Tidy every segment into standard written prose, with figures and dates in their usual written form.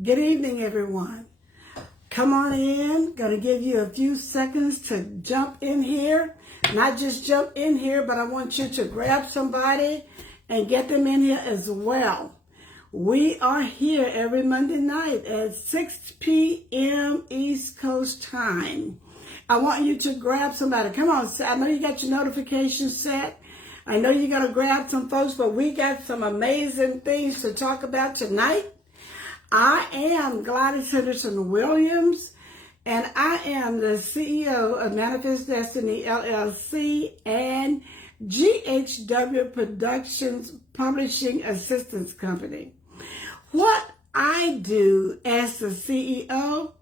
Good evening, everyone. Come on in. Going to give you a few seconds to jump in here. Not just jump in here, but I want you to grab somebody and get them in here as well. We are here every Monday night at 6 p.m. East Coast time. I want you to grab somebody. Come on, I know you got your notifications set. I know you're going to grab some folks, but we got some amazing things to talk about tonight. I am Gladys Henderson Williams, and I am the CEO of Manifest Destiny, LLC, and GHW Productions Publishing Assistance Company. What I do as the CEO,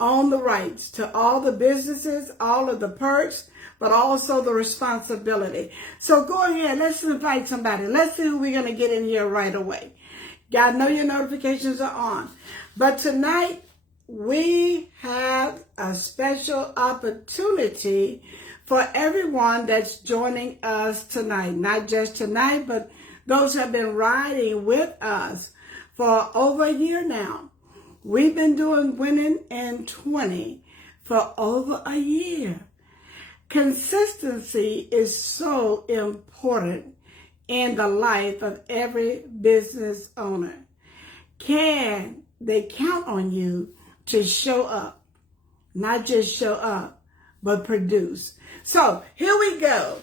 own the rights to all the businesses, all of the perks, but also the responsibility. So go ahead, let's invite somebody. Let's see who we're going to get in here right away. God, know your notifications are on. But tonight, we have a special opportunity for everyone that's joining us tonight. Not just tonight, but those who have been riding with us for over a year now. We've been doing WinningN20 for over a year. Consistency is so important in the life of every business owner. Can they count on you to show up? Not just show up, but produce. So here we go.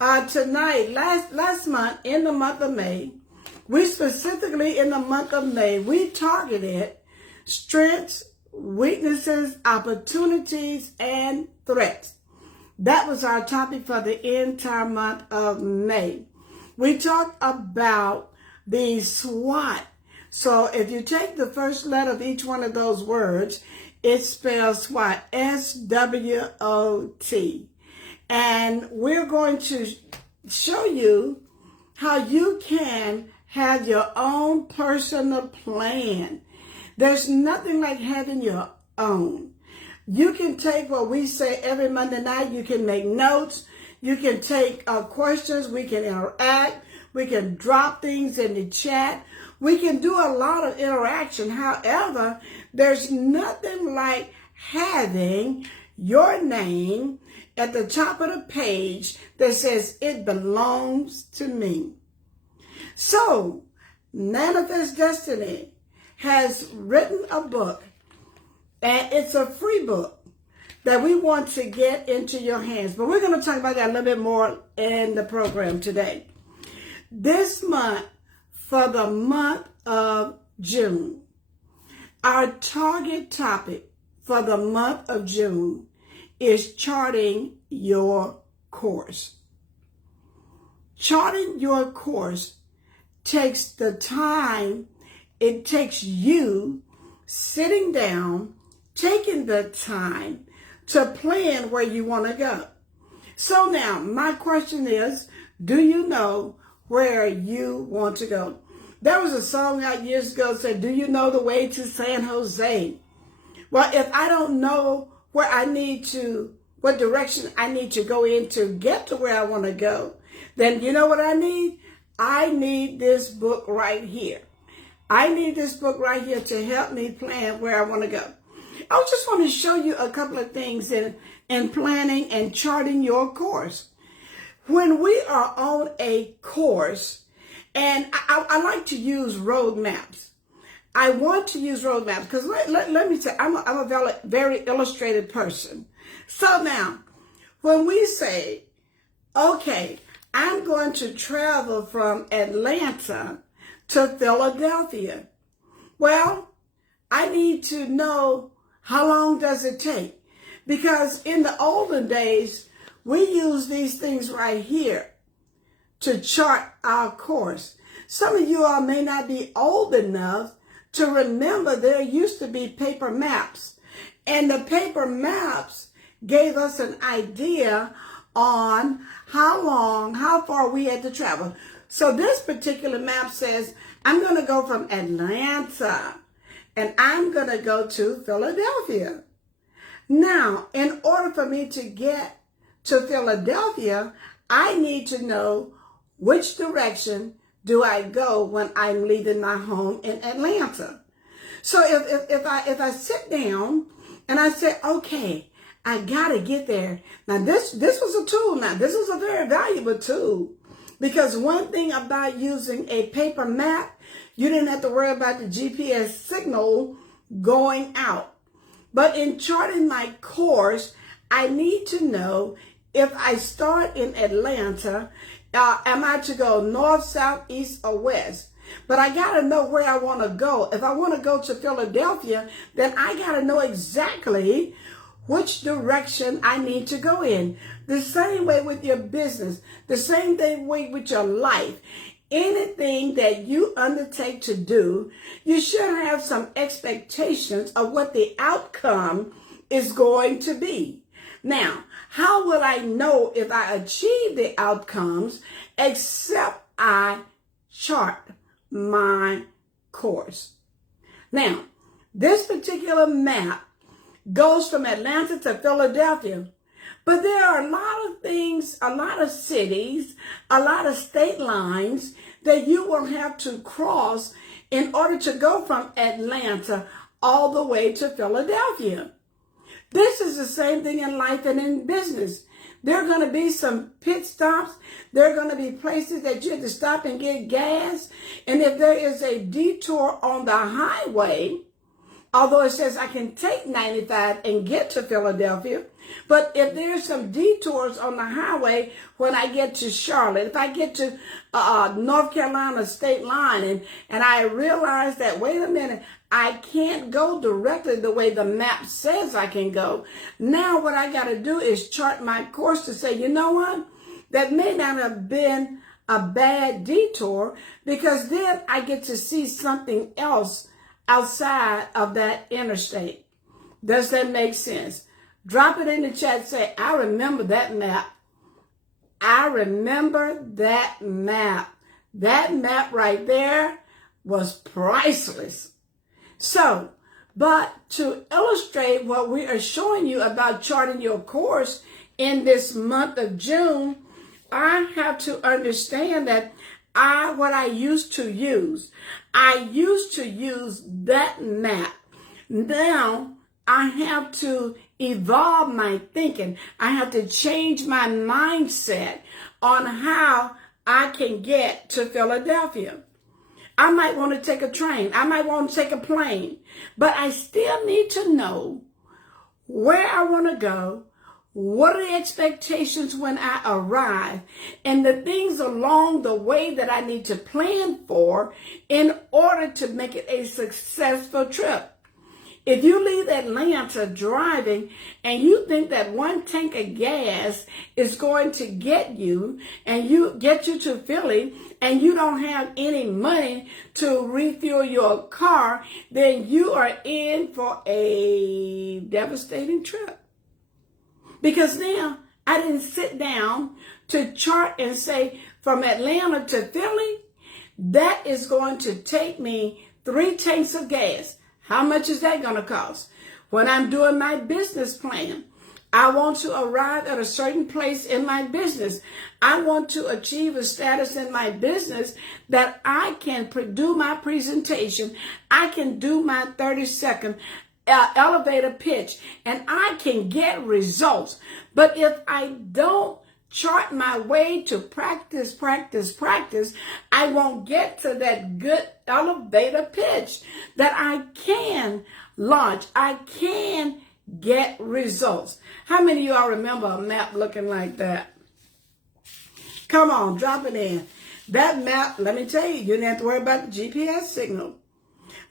Tonight, last month, in the month of May, we specifically in the month of May, we targeted strengths, weaknesses, opportunities, and threats. That was our topic for the entire month of May. We talked about the SWOT. So if you take the first letter of each one of those words, it spells SWOT, S-W-O-T. And we're going to show you how you can have your own personal plan. There's nothing like having your own. You can take what we say every Monday night. You can make notes. You can take questions. We can interact. We can drop things in the chat. We can do a lot of interaction. However, there's nothing like having your name at the top of the page that says it belongs to me. So, Manifest Destiny has written a book, and it's a free book that we want to get into your hands. But we're going to talk about that a little bit more in the program today. This month, for the month of June, our target topic for the month of June is charting your course. Charting your course takes the time. It takes you sitting down, taking the time to plan where you want to go. So now, my question is, do you know where you want to go? There was a song out years ago that said, do you know the way to San Jose? Well, if I don't know where I need to, what direction I need to go in to get to where I want to go, then you know what I need? I need this book right here. I need this book right here to help me plan where I want to go. I just want to show you a couple of things in planning and charting your course. When we are on a course, and I like to use roadmaps. I want to use roadmaps because let me say, I'm a very illustrated person. So now, when we say, okay, I'm going to travel from Atlanta to Philadelphia. Well, I need to know how long does it take? Because in the olden days, we use these things right here to chart our course. Some of you all may not be old enough to remember there used to be paper maps. And the paper maps gave us an idea on how far we had to travel. So this particular map says, I'm going to go from Atlanta and I'm going to go to Philadelphia. Now, in order for me to get to Philadelphia, I need to know which direction do I go when I'm leaving my home in Atlanta. So if I sit down and I say, okay, I gotta get there. Now this was a tool. Now this is a very valuable tool, because one thing about using a paper map, you didn't have to worry about the GPS signal going out. But in charting my course, I need to know if I start in Atlanta, am I to go north, south, east, or west? But I got to know where I want to go. If I want to go to Philadelphia, then I got to know exactly which direction I need to go in. The same way with your business, the same thing way with your life. Anything that you undertake to do, you should have some expectations of what the outcome is going to be. Now, how will I know if I achieve the outcomes except I chart my course? Now, this particular map goes from Atlanta to Philadelphia, but there are a lot of things, a lot of cities, a lot of state lines that you will have to cross in order to go from Atlanta all the way to Philadelphia. This is the same thing in life and in business. There are going to be some pit stops. There are going to be places that you have to stop and get gas. And if there is a detour on the highway, although it says I can take 95 and get to Philadelphia, but if there's some detours on the highway when I get to Charlotte, if I get to North Carolina state line and I realize that, wait a minute, I can't go directly the way the map says I can go. Now what I got to do is chart my course to say, you know what? That may not have been a bad detour, because then I get to see something else outside of that interstate. Does that make sense? Drop it in the chat. Say, I remember that map. I remember that map. That map right there was priceless. So, but to illustrate what we are showing you about charting your course in this month of June, I have to understand that what I used to use that map. Now I have to evolve my thinking. I have to change my mindset on how I can get to Philadelphia. I might want to take a train. I might want to take a plane, but I still need to know where I want to go. What are the expectations when I arrive, and the things along the way that I need to plan for in order to make it a successful trip? If you leave Atlanta driving and you think that one tank of gas is going to get you to Philly, and you don't have any money to refuel your car, then you are in for a devastating trip. Because now I didn't sit down to chart and say, from Atlanta to Philly, that is going to take me 3 tanks of gas. How much is that going to cost? When I'm doing my business plan, I want to arrive at a certain place in my business. I want to achieve a status in my business that I can do my presentation. I can do my 30-second elevator pitch, and I can get results. But if I don't chart my way to practice, I won't get to that good elevator pitch that I can launch. I can get results. How many of y'all remember a map looking like that? Come on, drop it in. That map, let me tell you, you didn't have to worry about the GPS signal.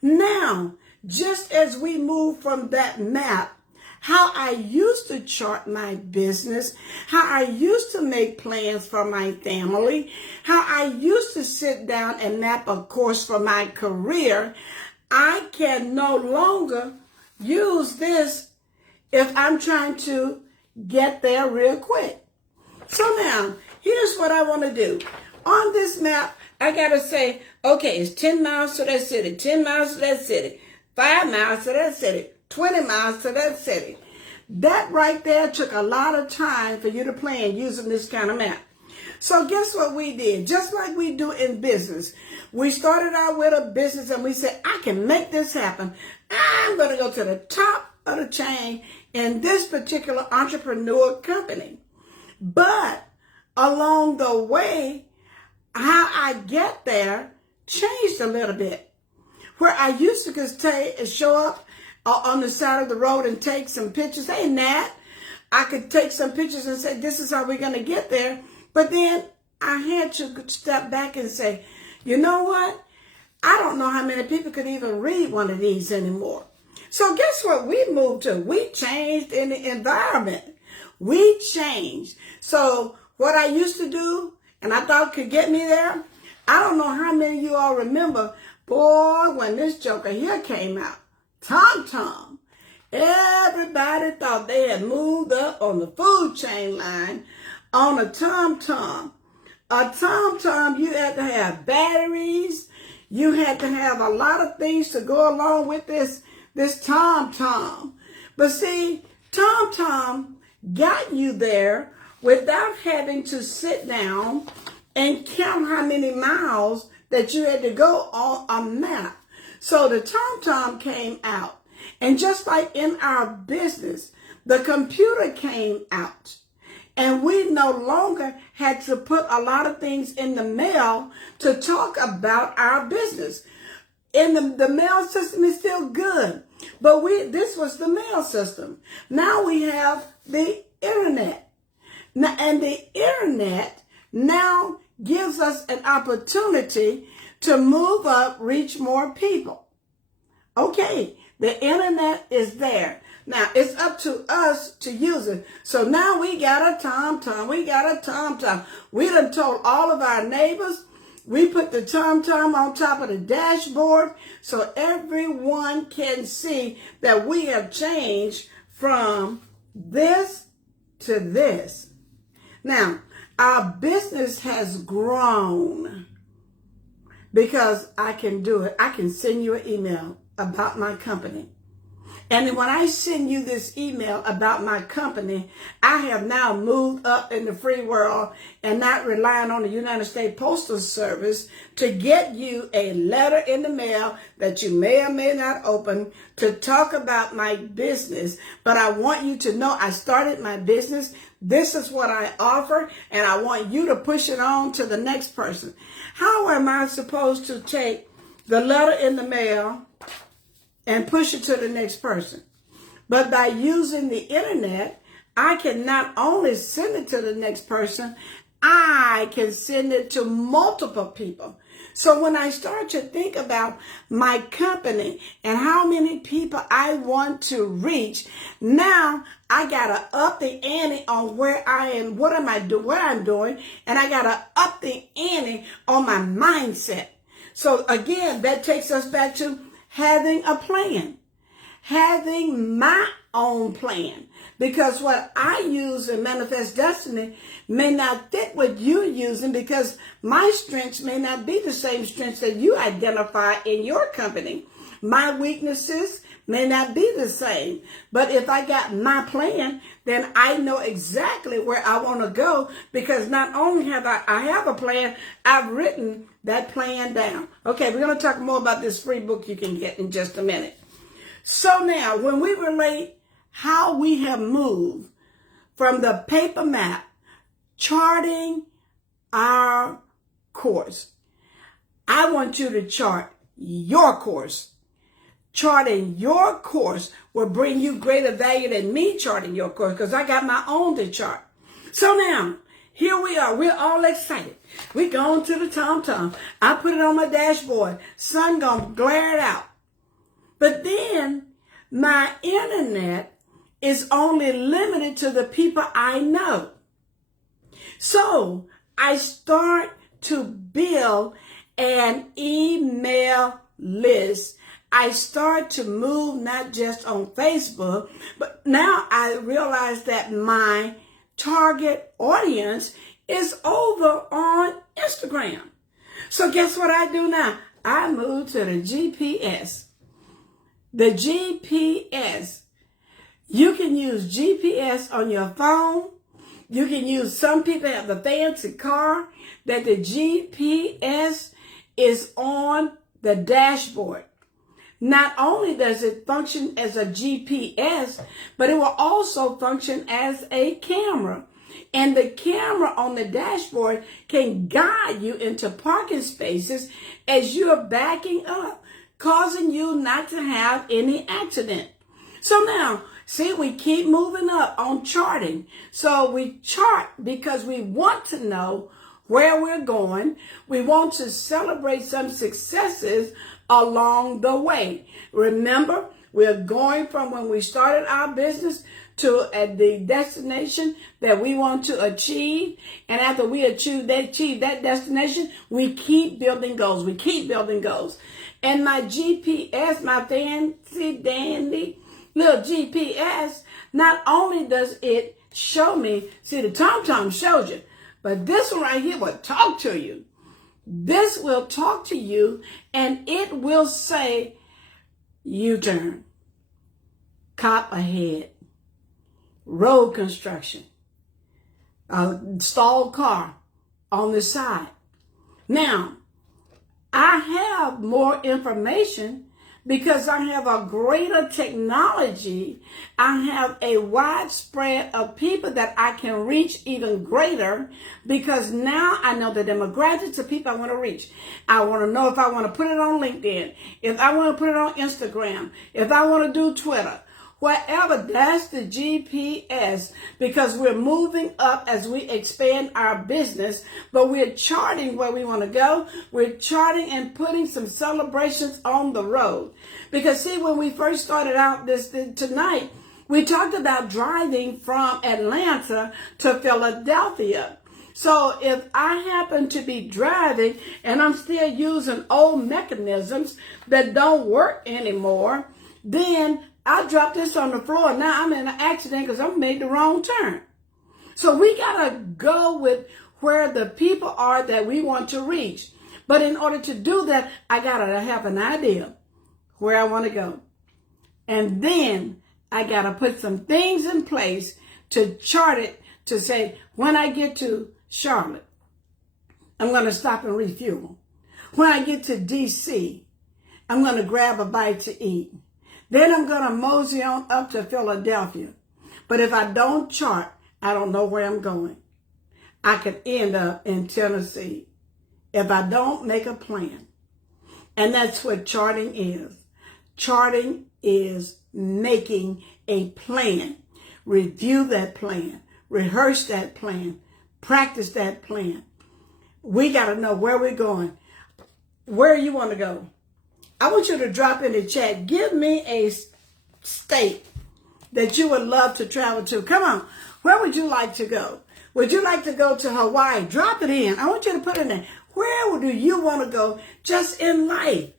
Now, just as we move from that map, how I used to chart my business, how I used to make plans for my family, how I used to sit down and map a course for my career, I can no longer use this if I'm trying to get there real quick. So now, here's what I want to do. On this map, I got to say, okay, it's 10 miles to that city, 10 miles to that city, 5 miles to that city, 20 miles to that city. That right there took a lot of time for you to plan using this kind of map. So guess what we did? Just like we do in business. We started out with a business and we said, I can make this happen. I'm going to go to the top of the chain in this particular entrepreneur company. But along the way, how I get there changed a little bit. Where I used to just show up on the side of the road and take some pictures. Hey, Nat, I could take some pictures and say, this is how we're going to get there. But then I had to step back and say, you know what? I don't know how many people could even read one of these anymore. So guess what we moved to? We changed in the environment. We changed. So what I used to do, and I thought could get me there, I don't know how many of you all remember, boy, when this joker here came out, TomTom. Everybody thought they had moved up on the food chain line on a TomTom. A TomTom, you had to have batteries. You had to have a lot of things to go along with this TomTom. But see, TomTom got you there without having to sit down and count how many miles that you had to go on a map. So the TomTom came out. And just like in our business, the computer came out. And we no longer had to put a lot of things in the mail to talk about our business. And the mail system is still good. But this was the mail system. Now we have the internet. Now, and the internet now gives us an opportunity to move up, reach more people. Okay, the internet is there. Now, it's up to us to use it. So now we got a TomTom. We got a TomTom. We done told all of our neighbors. We put the TomTom on top of the dashboard so everyone can see that we have changed from this to this. Now, our business has grown because I can do it. I can send you an email about my company. And when I send you this email about my company, I have now moved up in the free world and not relying on the United States Postal Service to get you a letter in the mail that you may or may not open to talk about my business. But I want you to know I started my business. This is what I offer, and I want you to push it on to the next person. How am I supposed to take the letter in the mail and push it to the next person? But by using the internet, I can not only send it to the next person, I can send it to multiple people. So when I start to think about my company and how many people I want to reach, now I gotta up the ante on where I am, what I'm doing, and I gotta up the ante on my mindset. So again, that takes us back to having a plan, having my own plan. Because what I use in Manifest Destiny may not fit what you're using, because my strengths may not be the same strengths that you identify in your company. My weaknesses may not be the same. But if I got my plan, then I know exactly where I want to go, because not only have I have a plan, I've written that plan down. Okay, we're going to talk more about this free book you can get in just a minute. So now, when we relate how we have moved from the paper map, charting our course, I want you to chart your course. Charting your course will bring you greater value than me charting your course, because I got my own to chart. So now, here we are. We're all excited. We're going to the TomTom. I put it on my dashboard. Sun gonna glare it out. But then my internet is only limited to the people I know. So I start to build an email list. I start to move not just on Facebook, but now I realize that my target audience is over on Instagram. So guess what I do now? I move to the GPS. The GPS. You can use GPS on your phone. You can use, some people have the fancy car that the GPS is on the dashboard. Not only does it function as a GPS, but it will also function as a camera. And the camera on the dashboard can guide you into parking spaces as you are backing up, causing you not to have any accident. So now, see, we keep moving up on charting. So we chart because we want to know where we're going. We want to celebrate some successes along the way. Remember, we're going from when we started our business to the destination that we want to achieve. And after we achieve that destination, we keep building goals. We keep building goals. And my GPS, my fancy dandy little GPS, not only does it show me, see, the TomTom shows you, but this one right here will talk to you. This will talk to you, and it will say, U-turn, cop ahead, road construction, stalled car on the side. Now, I have more information because I have a greater technology. I have a widespread of people that I can reach even greater, because now I know the demographics of people I want to reach. I want to know if I want to put it on LinkedIn, if I want to put it on Instagram, if I want to do Twitter. Whatever, that's the GPS, because we're moving up as we expand our business, but we're charting where we want to go. We're charting and putting some celebrations on the road. Because see, when we first started out tonight, we talked about driving from Atlanta to Philadelphia. So if I happen to be driving and I'm still using old mechanisms that don't work anymore, then I dropped this on the floor. Now I'm in an accident because I made the wrong turn. So we got to go with where the people are that we want to reach. But in order to do that, I got to have an idea where I want to go. And then I got to put some things in place to chart it, to say, when I get to Charlotte, I'm going to stop and refuel. When I get to D.C., I'm going to grab a bite to eat. Then I'm going to mosey on up to Philadelphia. But if I don't chart, I don't know where I'm going. I could end up in Tennessee if I don't make a plan. And that's what charting is. Charting is making a plan. Review that plan. Rehearse that plan. Practice that plan. We got to know where we're going. Where you want to go. I want you to drop in the chat. Give me a state that you would love to travel to. Come on. Where would you like to go? Would you like to go to Hawaii? Drop it in. I want you to put in there. Where do you want to go just in life?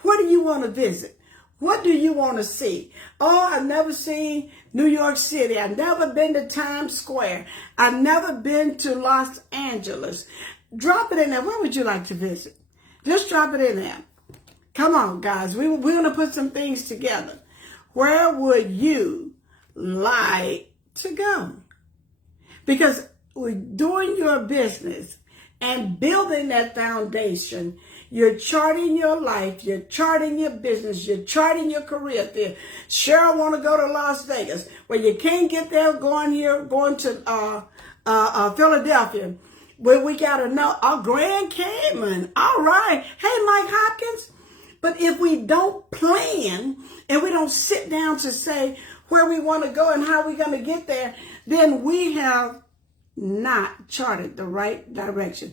What do you want to visit? What do you want to see? Oh, I've never seen New York City. I've never been to Times Square. I've never been to Los Angeles. Drop it in there. Where would you like to visit? Just drop it in there. Come on, guys. We're going to put some things together. Where would you like to go? Because we're doing your business and building that foundation. You're charting your life. You're charting your business. You're charting your career field. Cheryl want to go to Las Vegas. Well, you can't get there going to Philadelphia. Well, we got to know our Grand Cayman. All right. Hey, Mike Hopkins. But if we don't plan and we don't sit down to say where we want to go and how we're going to get there, then we have not charted the right direction.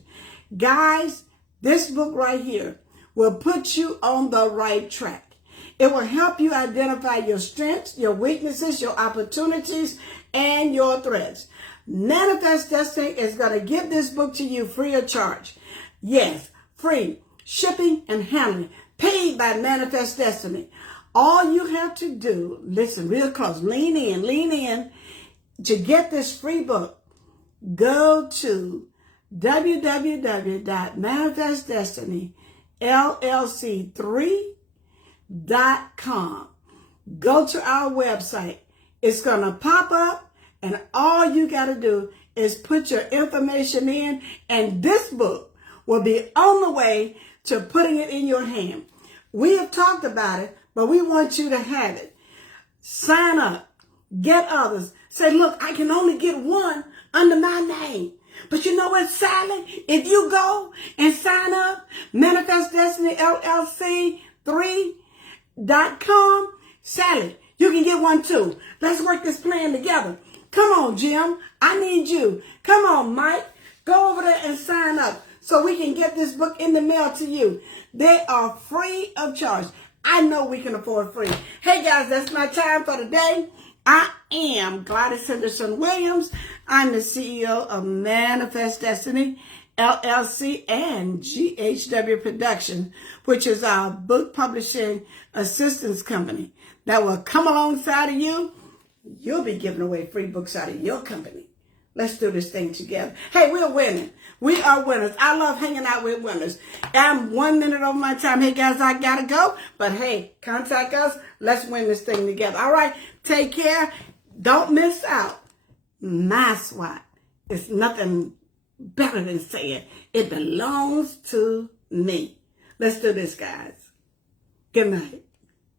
Guys, this book right here will put you on the right track. It will help you identify your strengths, your weaknesses, your opportunities, and your threats. Manifest Destiny is going to give this book to you free of charge. Yes, free shipping and handling. Paid by Manifest Destiny. All you have to do, listen real close, lean in to get this free book. Go to www.manifestdestinyllc3.com. Go to our website. It's going to pop up, and all you got to do is put your information in, and this book will be on the way to putting it in your hand. We have talked about it, but we want you to have it. Sign up. Get others. Say, look, I can only get one under my name. But you know what, Sally? If you go and sign up, Manifest Destiny LLC 3.com, Sally, you can get one too. Let's work this plan together. Come on, Jim. I need you. Come on, Mike. Go over there and sign up so we can get this book in the mail to you. They are free of charge. I know we can afford free. Hey, guys, that's my time for today. I am Gladys Henderson Williams. I'm the CEO of Manifest Destiny LLC and GHW Production, which is our book publishing assistance company that will come alongside of you. You'll be giving away free books out of your company. Let's do this thing together. Hey, we're winning. We are winners. I love hanging out with winners. I'm 1 minute over my time. Hey, guys, I got to go. But, hey, contact us. Let's win this thing together. All right, take care. Don't miss out. My SWAT is nothing better than saying it belongs to me. Let's do this, guys. Good night.